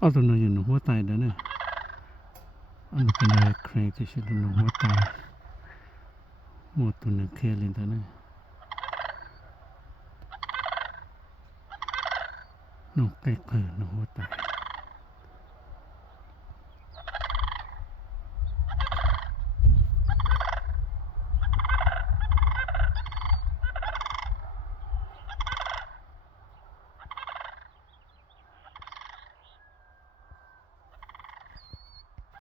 เอาตัวนึงอยู่หนูหัวตายแล้วเนี่ยอันเป็นอะไรใครจะเชื่อหนูหัวตายหมดตัวนึงเคลียร์เลยตัวเนี่ยหนูใกล้เกินหนูหัวตาย